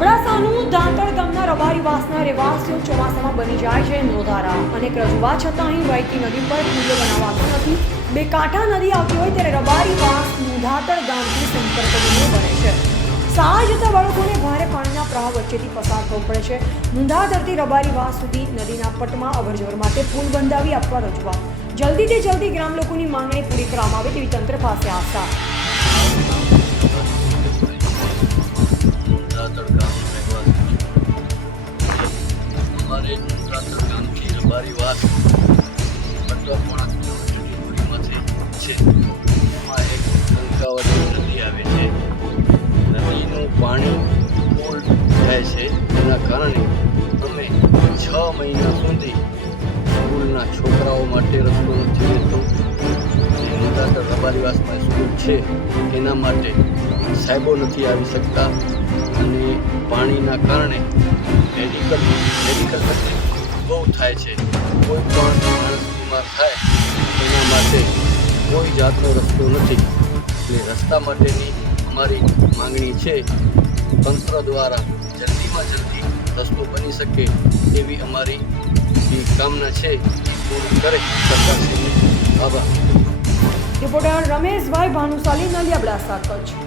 દાંતણ ગામના રબારીવાસના રહેવાસીઓ ચોમાસામાં બની જાય છે નોધારા. અનેક રજૂઆત છતાં અહીં વહેતી નદી પર પુલ બનાવાતો નથી. બે કાંઠા નદી આવતી હોય ત્યારે રબારીવાસ નોધાતળ ગામથી સંપર્ક બને છે. શાળા જતા બાળકોને ભારે પાણીના પ્રવાહ વચ્ચેથી પસાર થવું પડે છે. મુંધાધરથી રબારીવાસ સુધી નદીના પટમાં અવરજવર માટે પુલ બંધાવી આપવા રજૂઆત. જલ્દીથી જલ્દી ગ્રામ લોકોની માંગણી પૂરી કરવામાં આવે તેવી તંત્ર પાસે આશા. અમારે રાતળ ગામથી રબારી વાત અડધા પોણા કિલોમીટરની દૂરીમાંથી છે. એમાં એક કંકાવતી નદી આવે છે. નદીનું પાણી ફૂલ જાય છે. એના કારણે અમે છ મહિના સુધી સ્કૂલના છોકરાઓ માટે રસ્તો નથી રહેતો મોટાસર રબારીવાસમાં સ્કૂલ છે. એના માટે સાહેબો નથી આવી શકતા. અને પાણીના કારણે મેડિકલ મેડિકલ તકલીફ બહુ થાય છે. કોઈ પણ માણસ બીમાર થાય, એના માટે કોઈ જાતનો રસ્તો નથી. એટલે રસ્તા માટેની અમારી માંગણી છે, તંત્ર દ્વારા જલ્દીમાં જલ્દી રસ્તો બની શકે એવી અમારી જે કામના છે. પૂરી કરે. સરકારશ્રીને આભાર. રિપોર્ટર રમેશભાઈ ભાનુશાલી નલિયાબડા કચ્છ